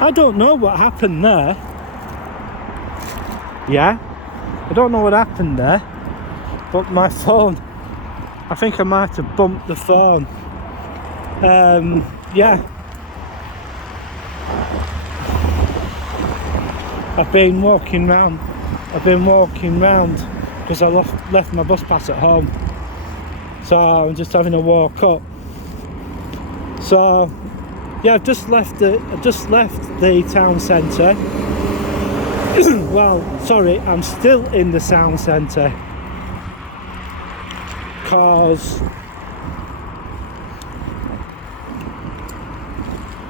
I don't know what happened there. Yeah, I don't know what happened there, but my phone, I think I might have bumped the phone. Yeah, I've been walking round because I left my bus pass at home, so I'm just having a walk up. So yeah, I've just left the town centre. Well, sorry, I'm still in the town centre because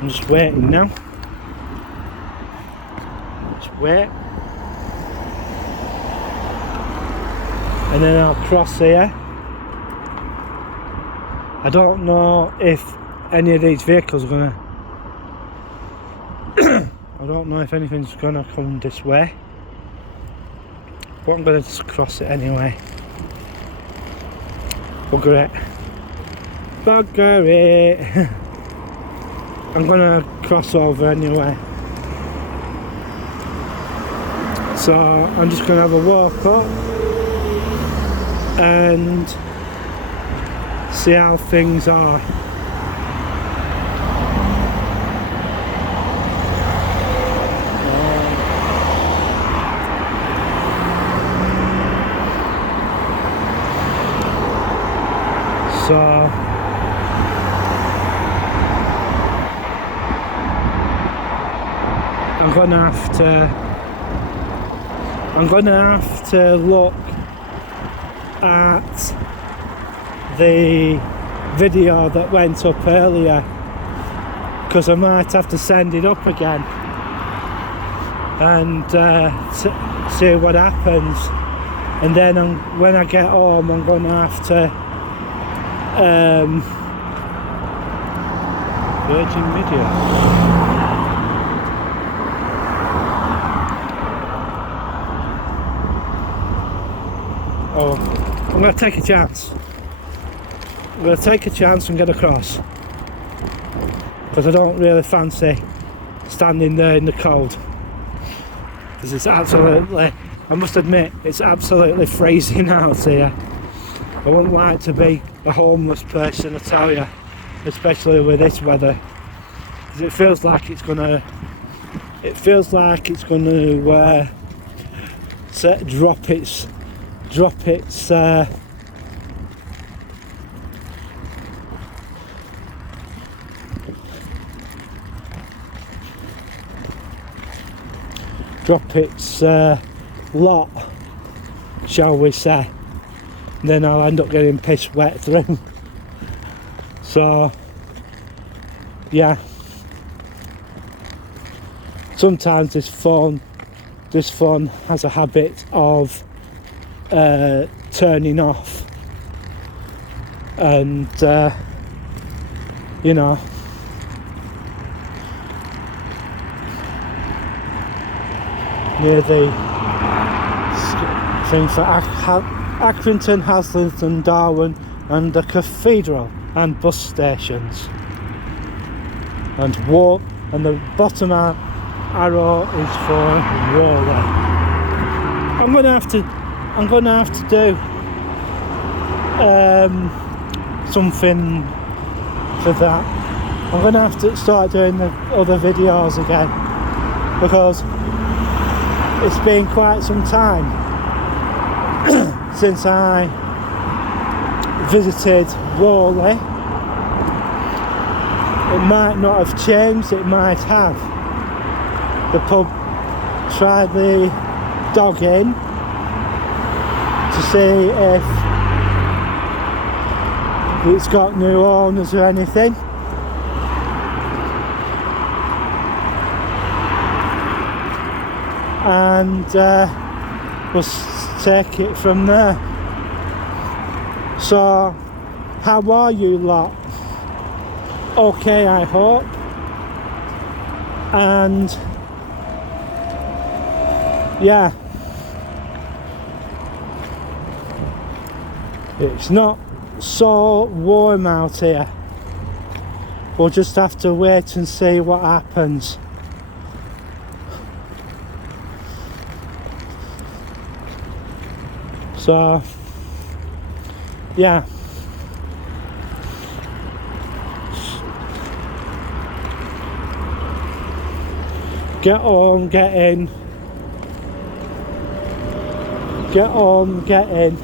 I'm just waiting now. Just wait, and then I'll cross here. I don't know if any of these vehicles are gonna I don't know if anything's gonna come this way, but I'm gonna just cross it anyway. Bugger it. I'm gonna cross over anyway, so I'm just gonna have a walk up and see how things are. So I'm gonna have to look at the video that went up earlier, because I might have to send it up again and see what happens. And then when I get home, I'm gonna have to Virgin Media. Oh, I'm going to take a chance. I'm going to take a chance and get across, because I don't really fancy standing there in the cold, because it's absolutely, I must admit, it's absolutely freezing out here. I wouldn't like to be a homeless person, I tell you, especially with this weather, because it feels like it's gonna drop its lot, shall we say. Then I'll end up getting piss wet through. So yeah, sometimes this phone has a habit of turning off, and you know, near the thing for Accrington, Haslington, Darwen and the Cathedral and bus stations, and the bottom arrow is for Whalley. I'm gonna have to do something for that. I'm gonna have to start doing the other videos again, because it's been quite some time since I visited Whalley. It might not have changed, it might have. The pub tried the dog in to see if it's got new owners or anything. And we'll take it from there. So, how are you lot? Okay, I hope. And yeah, it's not so warm out here. We'll just have to wait and see what happens. So yeah, get on, get in, get on, get in,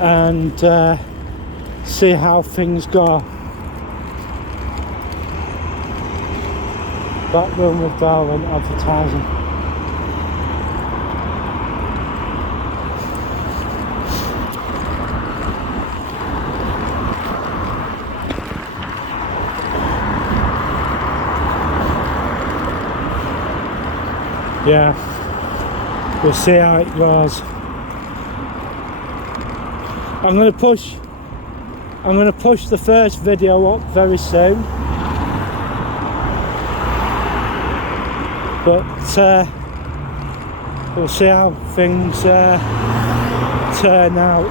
and see how things go. Blackburn with Darwin advertising. Yeah, we'll see how it goes. I'm gonna push the first video up very soon, but we'll see how things turn out.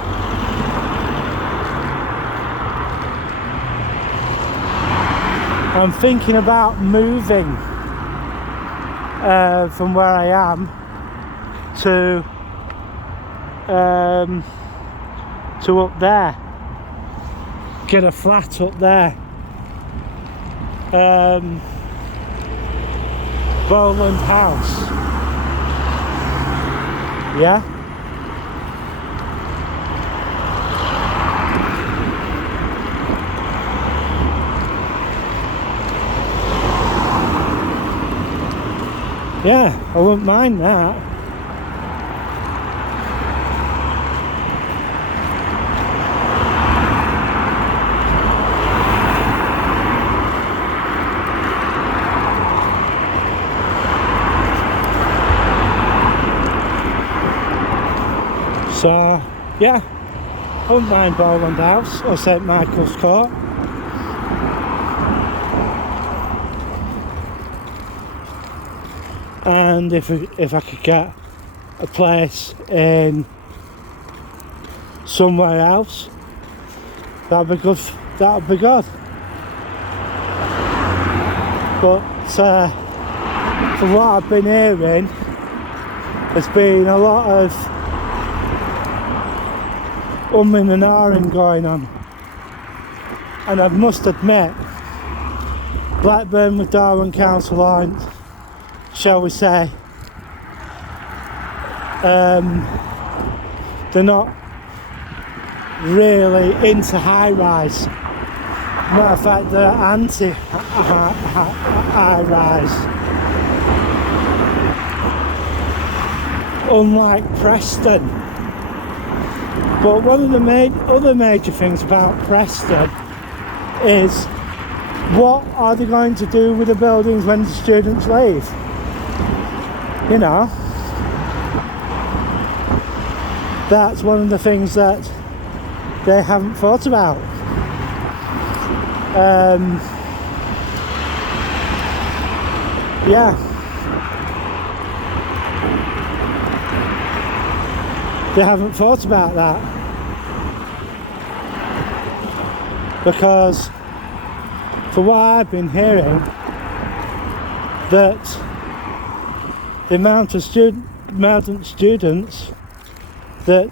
I'm thinking about moving from where I am to up there, get a flat up there, Bowland House. Yeah, yeah, I wouldn't mind that. So yeah, I wouldn't mind Bowland House or St Michael's Court. And if I could get a place in somewhere else, that'd be good. That'd be good. But from what I've been hearing, there's been a lot of umming and ahhing going on, and I must admit, Blackburn with Darwen Council aren't, shall we say, they're not really into high-rise. Matter of fact, they're anti-high-rise. Unlike Preston. But one of the other major things about Preston is, what are they going to do with the buildings when the students leave? You know, that's one of the things that they haven't thought about. Yeah, they haven't thought about that, because for what I've been hearing, that the amount of students that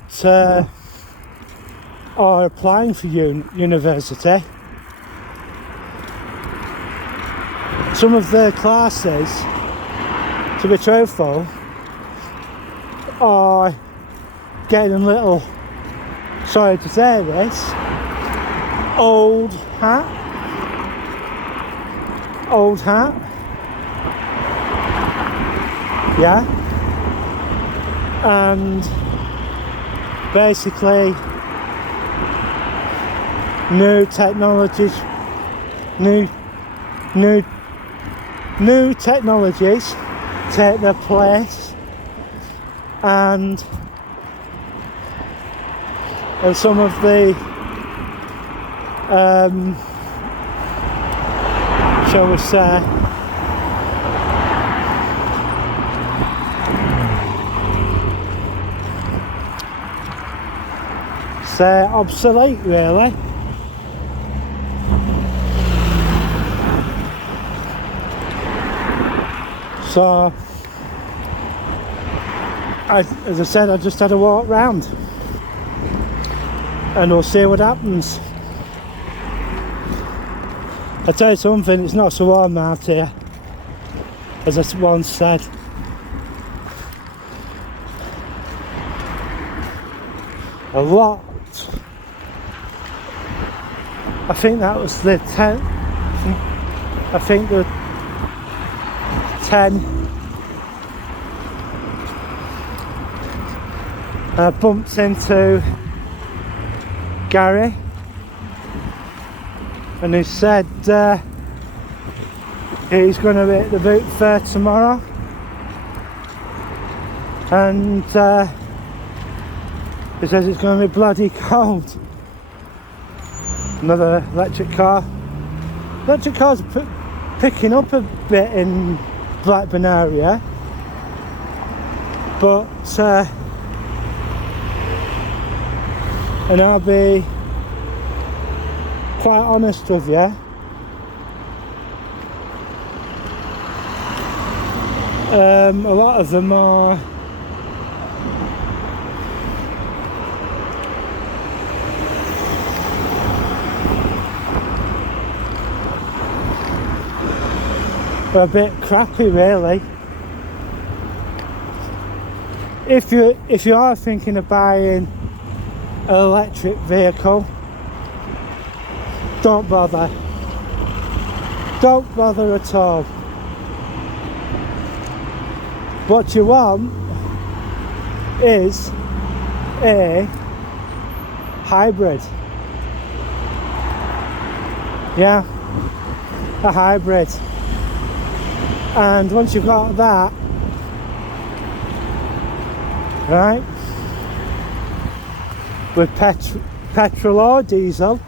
are applying for university, some of their classes, to be truthful, are getting a little, sorry to say this, old hat, yeah, and basically new technologies take their place, and some of the shall we say, obsolete, really. So as I said, I just had a walk round, and we'll see what happens. I tell you something, it's not so warm out here, as I once said. A lot. I think that was the 10th. I think the 10. I bumped into Gary, and he said he's going to be at the boot fair tomorrow, and he says it's going to be bloody cold. Another electric car. Electric cars are picking up a bit in Blackburn area, but and I'll be quite honest with you, a lot of them are a bit crappy, really. If you are thinking of buying an electric vehicle, don't bother. Don't bother at all. What you want is a hybrid. Yeah, a hybrid. And once you've got that, right, with petrol or diesel,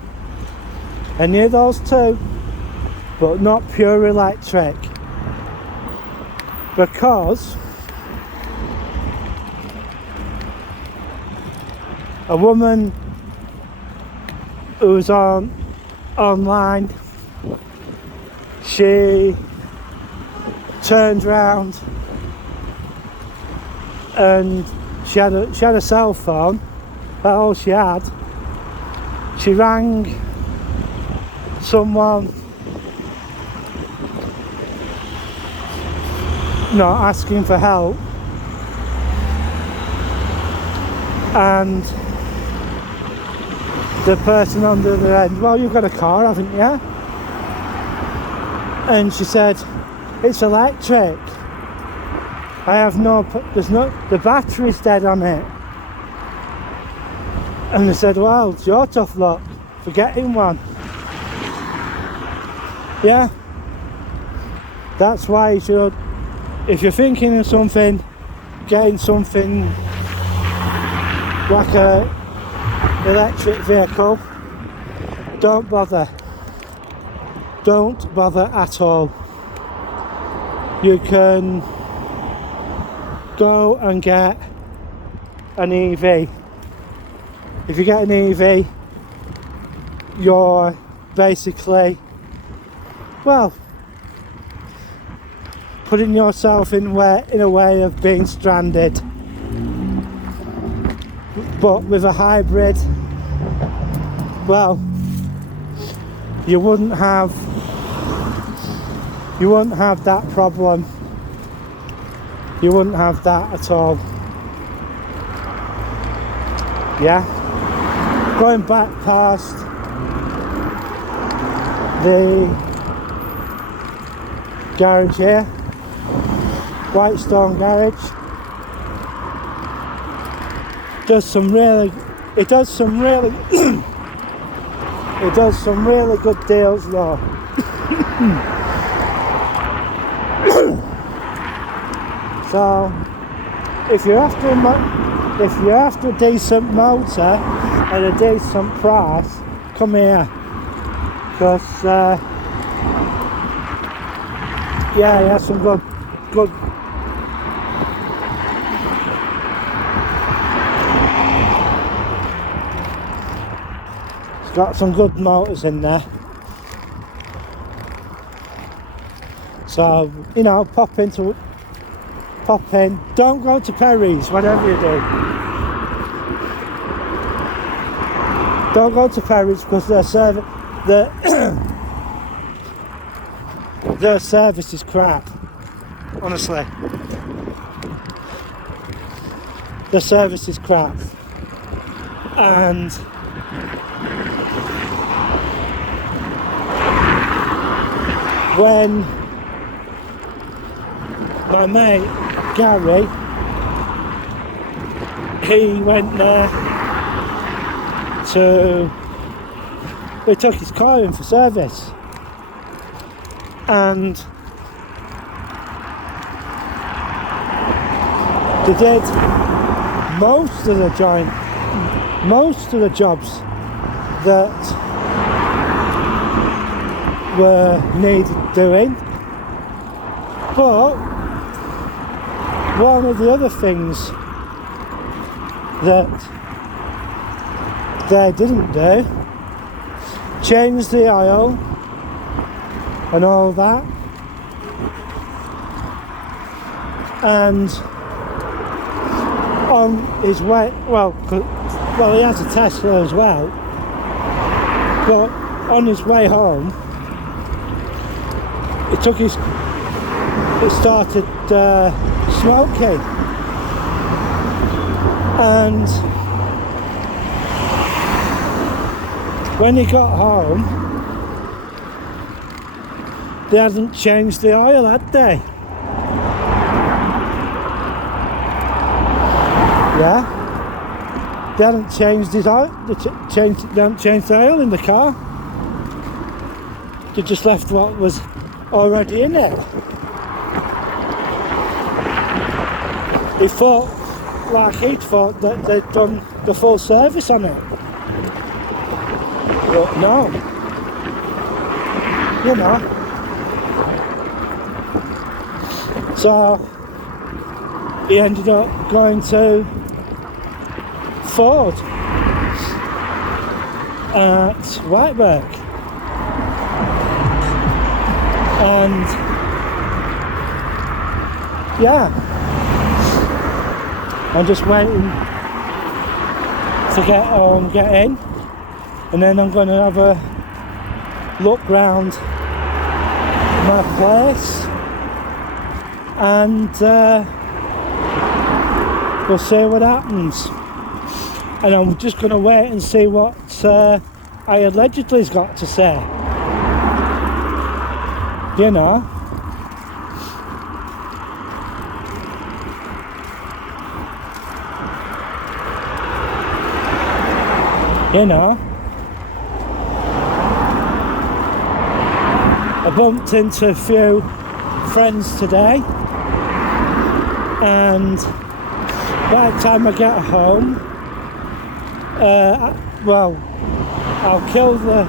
any of those two, but not pure electric, because a woman who was online, she turned round and she had a cell phone. That's all she had. She rang someone, asking for help, and the person on the other end, well, you've got a car, haven't you? And she said, it's electric. The battery's dead on it. And they said, well, it's your tough luck for getting one. Yeah, that's why you should, if you're thinking of something, getting something like a electric vehicle, don't bother. Don't bother at all. You can go and get an EV. If you get an EV, you're basically, well, putting yourself in a way of being stranded. But with a hybrid, well, you wouldn't have that problem. You wouldn't have that at all. Yeah, going back past the garage here, Whitestone Garage, does some really good deals though. So if you're after a decent motor at a decent price, come here, because yeah, he has some good. It's got some good motors in there. So, pop into pop in. Don't go to Perry's, whatever you do. Don't go to Perry's because their service is crap. Honestly, the service is crap, and when my mate Gary, he went there we took his car in for service, and they did most of the jobs that were needed doing, but one of the other things that they didn't do, change the oil and all that, and on his way, well he has a Tesla as well, but on his way home it started smoking, and when he got home they hadn't changed the oil, had they? Yeah, they hadn't changed his oil. They hadn't changed the oil in the car. They just left what was already in it. He'd thought that they'd done the full service on it, but no, you know. So he ended up going to Ford at Whiteburg, and yeah, I'm just waiting to get in, and then I'm going to have a look round my place, and we'll see what happens. And I'm just going to wait and see what I allegedly's got to say. You know. You know. I bumped into a few friends today, and by the time I get home, I'll kill the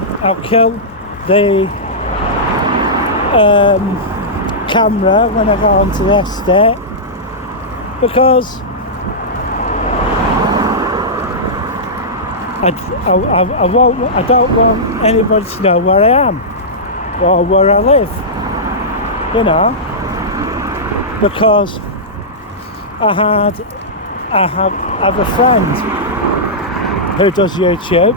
camera when I go onto the estate, because I don't want anybody to know where I am or where I live, you know, because I have a friend who does YouTube,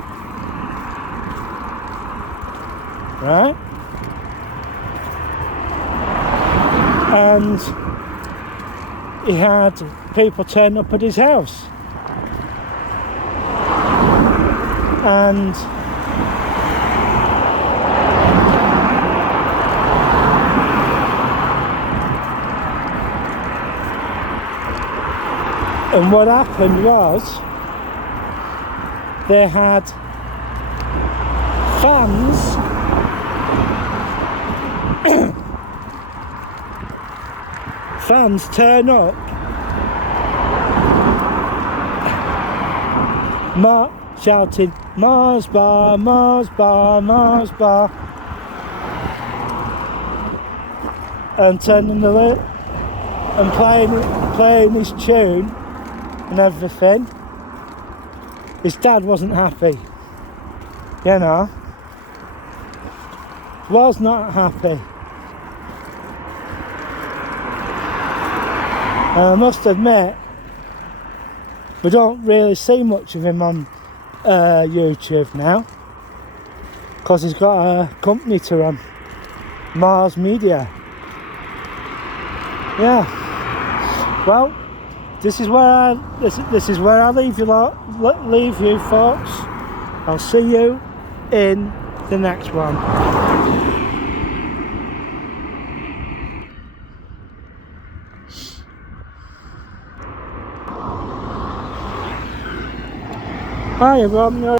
right? And he had people turn up at his house, and what happened was they had fans turn up shouting Mars Bar, Mars Bar, Mars Bar, and turning the lit and playing his tune and everything. His dad wasn't happy, you know, was not happy. And I must admit, we don't really see much of him on YouTube now, because he's got a company to run, Mars Media. Yeah. Well, this is where I leave you folks. I'll see you in the next one. Hi everyone.